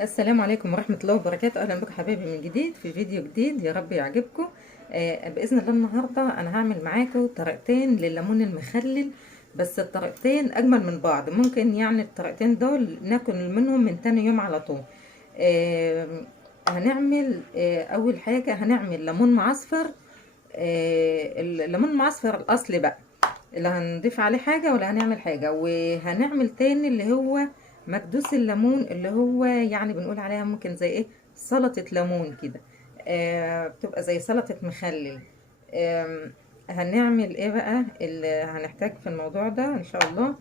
السلام عليكم ورحمة الله وبركاته. أهلا بكم حبايبي من جديد في فيديو جديد، يا رب يعجبكم. بإذن الله النهاردة أنا هعمل معاكم طريقتين لليمون المخلل، بس الطريقتين أجمل من بعض. ممكن يعني الطريقتين دول ناكل منهم من تاني يوم على طول. آه هنعمل أول حاجة هنعمل ليمون معصفر. الليمون المعصفر الأصلي بقى، لا هنضيف عليه حاجة ولا هنعمل حاجة. وهنعمل تاني اللي هو مكدوس الليمون، اللي هو يعني بنقول عليها ممكن زي ايه، سلطة ليمون كده. بتبقى زي سلطة مخلل. هنعمل ايه بقى اللي هنحتاج في الموضوع ده ان شاء الله؟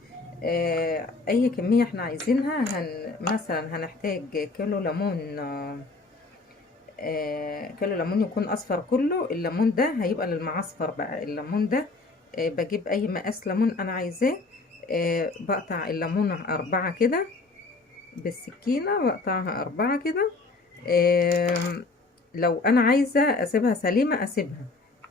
اي كمية احنا عايزينها. مثلا هنحتاج كيلو ليمون. كيلو ليمون يكون اصفر كله. الليمون ده هيبقى للمعصفر بقى. الليمون ده بجيب اي مقاس ليمون انا عايزاه. بقطع الليمون 4 كده بالسكينة، بقطعها 4 كده. لو انا عايزة اسيبها سليمة اسيبها.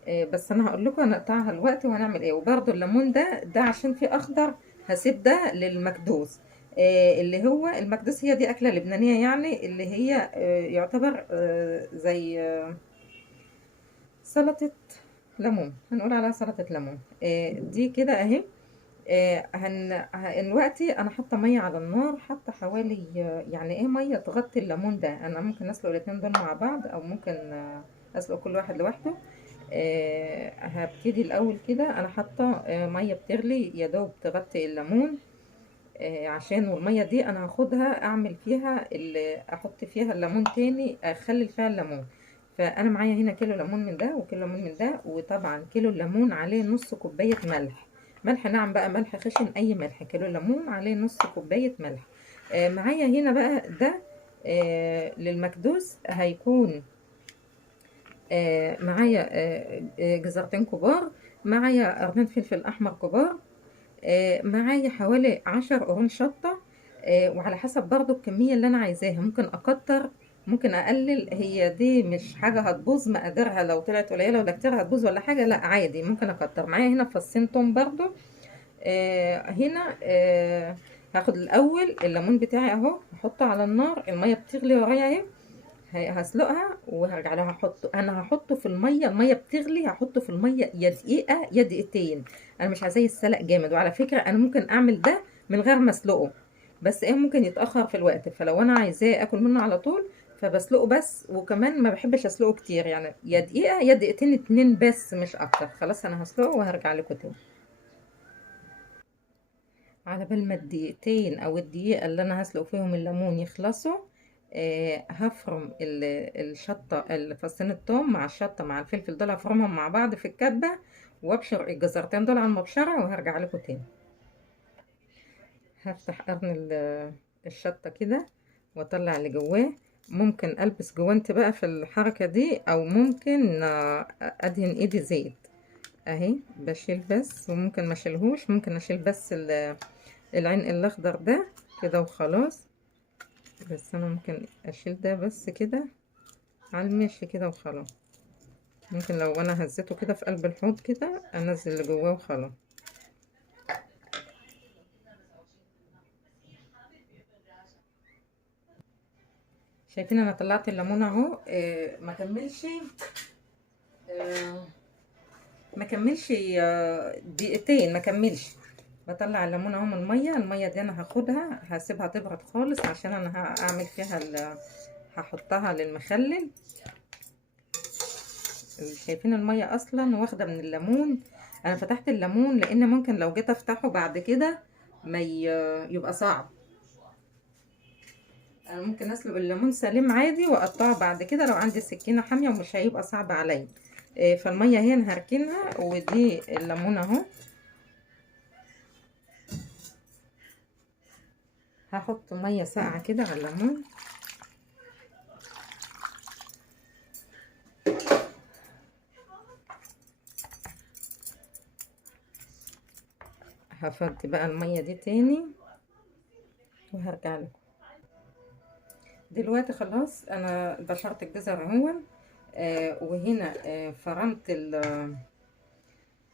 بس انا هقول لكم هنقطعها دلوقتي وهنعمل ايه. وبرده الليمون ده عشان فيه اخضر، هسيب ده للمكدوس. اللي هو المكدوس هي دي اكلة لبنانية، يعني اللي هي يعتبر زي سلطة ليمون. هنقول عليها سلطة ليمون. دي كده اهي. دلوقتي انا حاطه ميه على النار، حاطه حوالي يعني ايه ميه تغطي الليمون ده. انا ممكن اسلق الاتنين دول مع بعض، او ممكن اسلق كل واحد لوحده. هبتدي الاول كده. انا حاطه ميه بتغلي يا دوب تغطي الليمون. عشان والميه دي انا هاخدها اعمل فيها احط فيها الليمون تاني، اخلل فيها الليمون. فانا معايا هنا كيلو ليمون من ده وكيلو ليمون من ده، وطبعا كيلو الليمون عليه نص كوبايه ملح. ملح ناعم بقى، ملح خشن، اي ملح. كيلو ليمون عليه نص كوبايه ملح. معايا هنا بقى ده للمكدوس هيكون معايا جزرتين كبار، معايا قرنين فلفل احمر كبار، معايا حوالي 10 قرون شطة. وعلى حسب برضو الكمية اللي أنا عايزاها، ممكن أكتر ممكن أقلل. هي دي مش حاجة هتبوظ مقاديرها، لو طلعت قليلة ولا كتير هتبوظ ولا حاجة، لا عادي ممكن أكتر. معايا هنا فصين توم برضو. هنا هاخد الأول الليمون بتاعي أهو، هحطه على النار. المية بتغلي ورايا أهي. هسلقها وهرجع لها. هحطه في الميه بتغلي. هحطه في الميه يا دقيقه يا دقيقتين. انا مش عايزاه يتسلق جامد. وعلى فكره انا ممكن اعمل ده من غير ما اسلقه، بس ايه ممكن يتاخر في الوقت. فلو انا عايزاه اكل منه على طول فبسلقه بس. وكمان ما بحبش اسلقه كتير، يعني يا دقيقه يا دقيقتين اتنين بس مش اكتر. خلاص انا هسلقه وهرجع لكم تاني. على بال ما الدقيقتين او الدقيقه اللي انا هسلق فيهم الليمون يخلصوا، هفرم الشطه، فصين الثوم مع الشطه مع الفلفل دول هفرمهم مع بعض في الكبه، وابشر الجزرتين دول على المبشره وهرجع لكم تاني. هفتح قرن الشطه كده واطلع اللي جواه. ممكن البس جوانت بقى في الحركه دي، او ممكن ادهن ايدي زيت. اهي بشيل بس، وممكن ما اشيلهوش، ممكن اشيل بس العين الاخضر ده كده وخلاص. بس انا ممكن اشيل ده بس كده على المشي كده وخلاص. ممكن لو انا هزيته كده في قلب الحوض كده انزل اللي جواه وخلاص. شايفين انا طلعت الليمون اهو. ما كملش ما كملش دقيقتين، ما كملش. بطلع الليمون اهو من الميه دي. انا هاخدها هسيبها تبرد خالص عشان انا هعمل فيها هحطها للمخلل. شايفين الميه اصلا واخده من الليمون. انا فتحت الليمون لان ممكن لو جيت افتحه بعد كده ما يبقى صعب. انا ممكن اسلق الليمون سليم عادي واقطعه بعد كده لو عندي سكينه حاميه، ومش هيبقى صعب عليا. فالميه هي هركنها. ودي الليمون اهو. هحط ميه ساقعه كده على الليمون. هفضي بقى الميه دي تاني وهرجع لكم. دلوقتي خلاص انا بشرت الجزر اهو. وهنا فرمت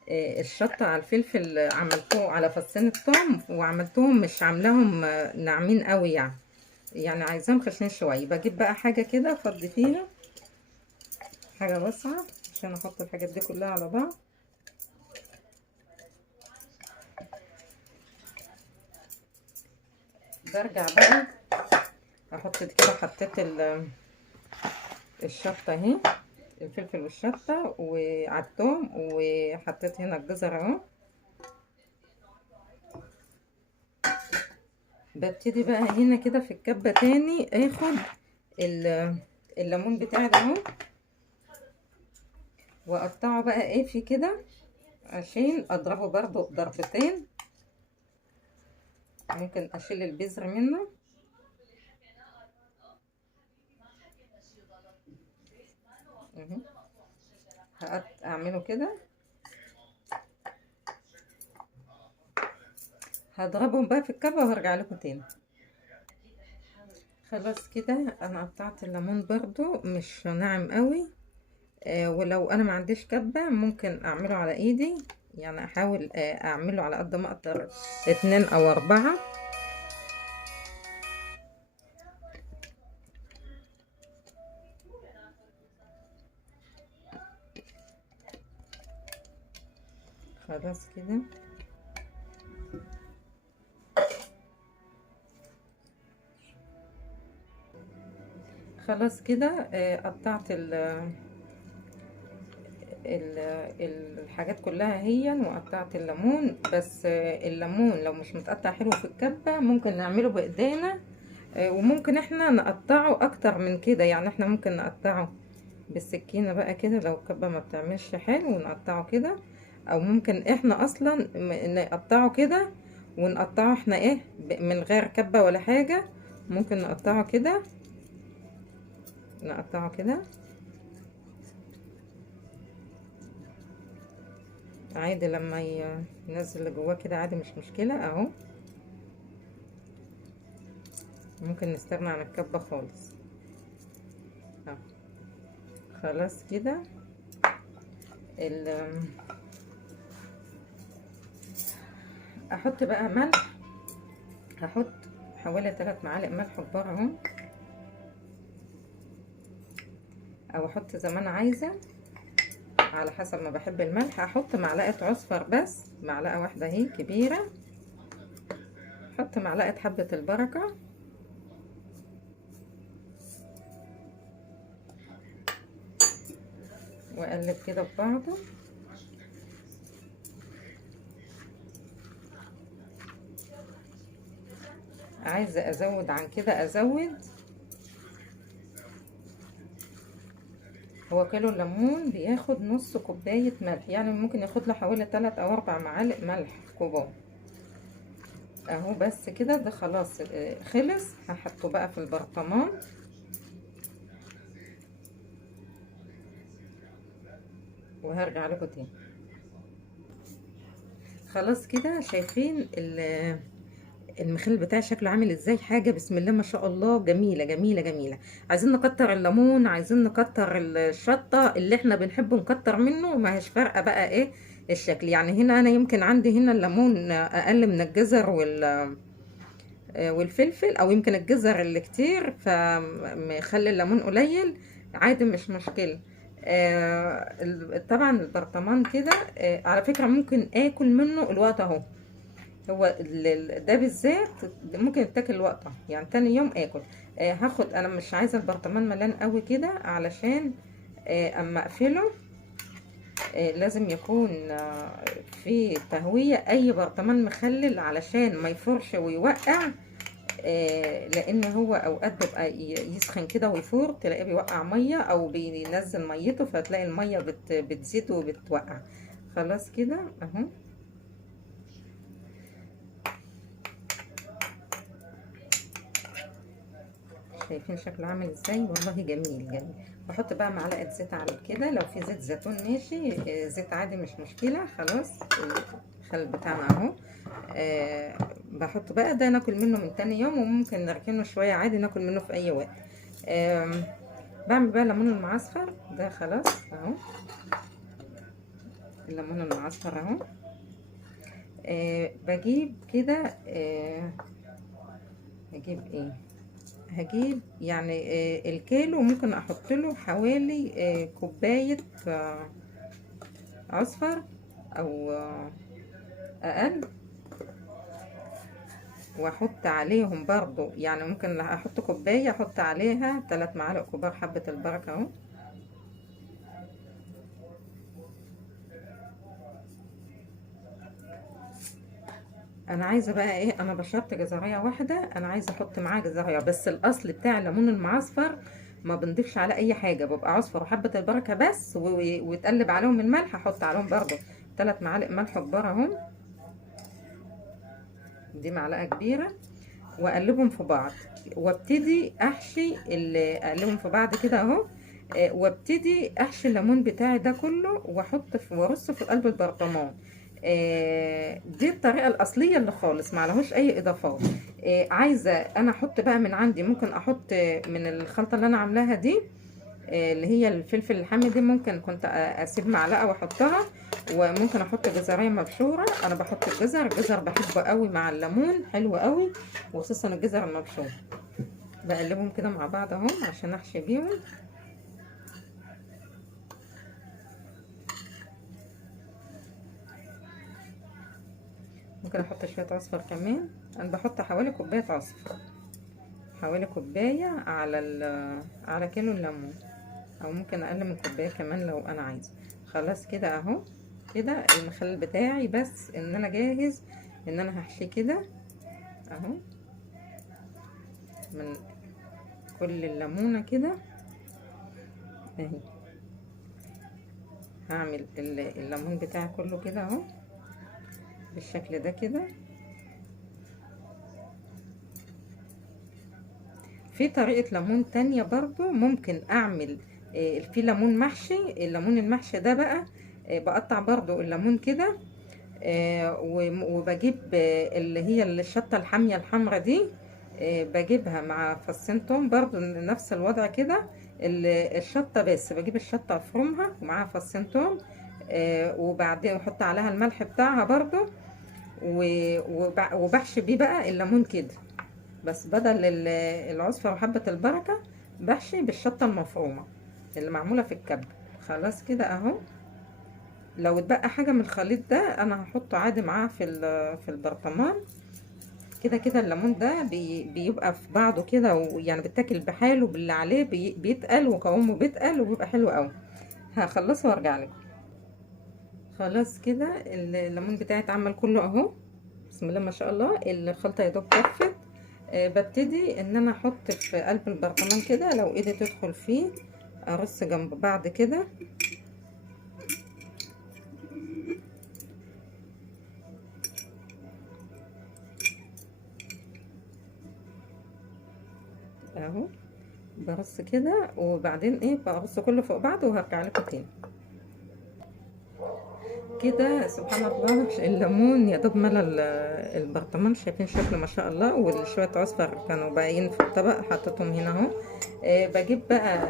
الشطة على الفلفل، عملتوه على فصين الثوم وعملتهم مش عاملاهم ناعمين قوي يعني. يعني عايزاه مخشن شويه. بجيب بقى حاجه كده افضي فيها، حاجه واسعه عشان احط الحاجات دي كلها على بعض. برجع بقى احط كده، حطيت الشطه اهي، الفلفل والشطه وعلى الثوم، وحطيت هنا الجزر اهو. ببتدي بقى هنا كده في الكبه تاني اخد الليمون بتاعي ده اهو، واقطعه بقى ايه في كده عشان اضربه برضو ضربتين. ممكن اشيل البذر منه اهو، اعمله كده. هضربهم بقى في الكبة وهرجع لكم تاني. خلاص كده انا قطعت الليمون برضو مش ناعم قوي. ولو انا ما عنديش كبة ممكن اعمله على ايدي، يعني احاول اعمله على قد ما اقدر 2 أو 4. خلاص كده. خلاص كده قطعت الحاجات كلها هي، وقطعت الليمون. بس الليمون لو مش متقطع حلو في الكبة ممكن نعمله بايدينا، وممكن احنا نقطعه اكتر من كده. يعني احنا ممكن نقطعه بالسكينة بقى كده لو الكبة ما بتعملش حلو، ونقطعه كده. او ممكن احنا اصلا نقطعه كده ونقطعه احنا ايه من غير كبة ولا حاجة. ممكن نقطعه كده، نقطعه كده عادي. لما ينزل اللي جواه كده عادي مش مشكلة اهو. ممكن نستغنى عن الكبة خالص اهو. خلاص كده. احط بقى ملح. هحط حوالي 3 معالق ملح كبار اهو، او احط زي ما انا عايزه على حسب ما بحب الملح. احط معلقه عصفر بس، معلقه واحده اهي كبيره. احط معلقه حبه البركه، واقلب كده في بعضه. عايزه ازود عن كده ازود. هو كيلو الليمون بياخد نص كوبايه ملح، يعني ممكن ياخد له حوالي 3 أو 4 معالق ملح كبار اهو. بس كده ده خلاص خلص. هحطه بقى في البرطمان وهرجع لكم تاني. خلاص كده شايفين المخلل بتاعي شكله عامل ازاي؟ حاجه بسم الله ما شاء الله، جميله جميله جميله. عايزين نكتر الليمون، عايزين نكتر الشطه اللي احنا بنحب نكتر منه، ما هيش فارقه بقى ايه الشكل. يعني هنا انا يمكن عندي هنا الليمون اقل من الجزر والفلفل، او يمكن الجزر اللي كتير فمخلي الليمون قليل. عادي مش مشكله. طبعا البرطمان كده على فكره ممكن اكل منه الوقت اهو. هو ده بالذات ممكن يتاكل وقتها، يعني تاني يوم اكل. هاخد، انا مش عايزه البرطمان ملان قوي كده علشان اما اقفله لازم يكون في تهويه. اي برطمان مخلل علشان ما يفرش ويوقع. لان هو اوقات بيبقى يسخن كده ويفور، تلاقيه بيوقع ميه او بينزل ميته، فتلاقي الميه بتزيد وبتوقع. خلاص كده اهو. شايفين شكله عامل ازاي؟ والله جميل جميل. بحط بقى معلقه زيت على كده، لو في زيت زيتون ماشي، زيت عادي مش مشكله. خلاص الخل بتاعنا اهو. بحط بقى ده ناكل منه من تاني يوم، وممكن نركنه شويه عادي ناكل منه في اي وقت. بعمل بقى الليمون المعصفر ده. خلاص اهو الليمون المعصفر اهو. بجيب كده. بجيب ايه؟ هجيب يعني الكيلو ممكن احط له حوالي كوباية عصفر او اقل، واحط عليهم برضو يعني ممكن احط كوباية احط عليها 3 معالق كبار حبة البركة اهو. انا عايزه بقى ايه، انا بشرت جزريه واحده، انا عايزه احط معاها جزريه بس. الاصل بتاع الليمون المعصفر ما بنضيفش على اي حاجه، بيبقى عصفر وحبه البركه بس، وتقلب عليهم الملح. احط عليهم برضو 3 معالق ملح كبار اهم، دي معلقه كبيره، واقلبهم في بعض، وابتدي احشي اقلبهم في بعض كده اهو. وابتدي احشي الليمون بتاعي ده كله، واحط وارصه في قلب البرطمان. دي الطريقه الاصليه اللي خالص ما لهوش اي اضافات. عايزه انا احط بقى من عندي، ممكن احط من الخلطه اللي انا عاملاها دي اللي هي الفلفل الحامي دي، ممكن كنت اسيب معلقه واحطها. وممكن احط جزريه مبشوره، انا بحط الجزر بحبه قوي مع الليمون، حلو قوي، وخصوصا الجزر المبشور. بقلبهم كده مع بعض اهو عشان احشي بيهم. ممكن احط شويه عصفر كمان، انا بحط حوالي كوبايه عصفر، حوالي كوبايه على كيلو الليمون، او ممكن اقل من كوبايه كمان لو انا عايزه. خلاص كده اهو، كده المخلل بتاعي بس ان انا جاهز ان انا هحشيه كده اهو من كل الليمونه كده اهي. هعمل الليمون بتاعي كله كده اهو بالشكل ده كده. في طريقة ليمون تانية برضو ممكن اعمل في ليمون محشي. الليمون المحشي ده بقى بقطع برضو الليمون كده، وبجيب اللي هي الشطة الحامية الحمرا دي، بجيبها مع فصين توم برضو نفس الوضع كده. الشطة بس بجيب الشطة افرمها ومعاها فصين توم، وبعدين احط عليها الملح بتاعها برضو، وبحشي بيه بقى الليمون كده، بس بدل العصفر وحبة البركة بحشي بالشطة المفرومة اللي معمولة في الكب. خلاص كده اهو. لو اتبقى حاجة من الخليط ده انا هحطه عادي معاه في البرطمان. كده كده الليمون ده بيبقى في بعضه كده، ويعني بيتاكل بحاله باللي عليه، بيتقل وقوامه بيتقل وبيبقى حلو قوي. هخلصه وارجع لك. خلاص كده الليمون بتاعي اتعمل كله اهو، بسم الله ما شاء الله. الخلطة يا دوب كفت. ببتدي ان انا احط في قلب البرطمان كده، لو ايدي تدخل فيه ارص جنب بعض كده اهو، برص كده وبعدين ايه برص كله فوق بعض وهرجع لكم تاني. كده سبحان الله الليمون يا دوب ملا البرطمان، شايفين شكله ما شاء الله، وشويه عصفر كانوا باقيين في الطبق حطيتهم هنا اهو. بجيب بقى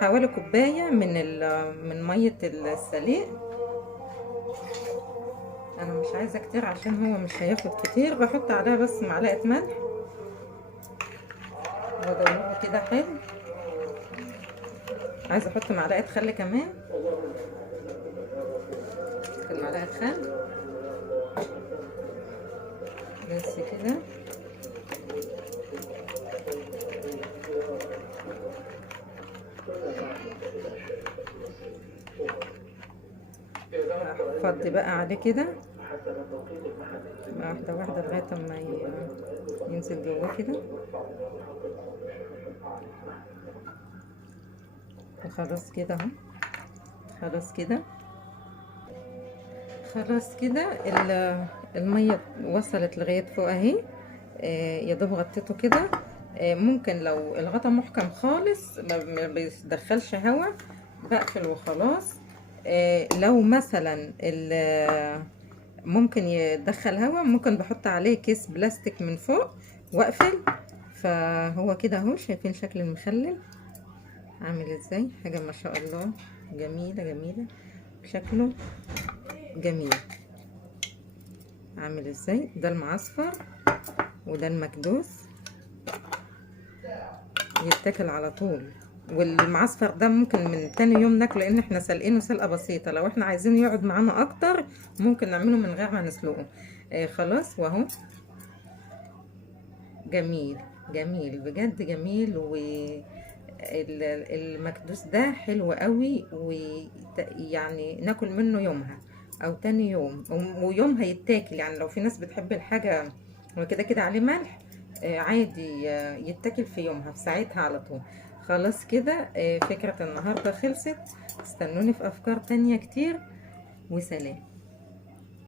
حوالي كوبايه من ميه السليق. انا مش عايزه كتير عشان هو مش هياخد كتير، بحط عليها بس معلقه ملح وادوبه كده حلو. عايزه احط معلقه خل كمان، معلقه خل بس كده. هفضي بقى عليه كده واحده واحده لغايه ما ينزل جواه كده. وخلاص كده اهو، خلاص كده، خلاص كده الميه وصلت لغايه فوق اهي. يا دوب غطيته كده. ممكن لو الغطا محكم خالص ما بيدخلش هوا بقفل وخلاص. لو مثلا ممكن يدخل هوا، ممكن بحط عليه كيس بلاستيك من فوق واقفل. فهو كده اهو، شايفين شكل المخلل عامل ازاي؟ حاجه ما شاء الله، جميله جميله، شكله جميل. عامل ازاي؟ ده المعصفر وده المكدوس. يتاكل على طول. والمعصفر ده ممكن من تاني يوم ناكله، لان احنا سلقينه سلقه بسيطه. لو احنا عايزين يقعد معانا اكتر ممكن نعمله من غير ما نسلقه. خلاص. واهو جميل، جميل بجد جميل. المكدوس ده حلو قوي، ويعني ناكل منه يومها او تاني يوم، ويوم هيتاكل. يعني لو في ناس بتحب الحاجة وكده كده عليه ملح، عادي يتاكل في يومها في ساعتها على طول. خلاص كده، فكرة النهاردة خلصت. استنوني في افكار تانية كتير، وسلام.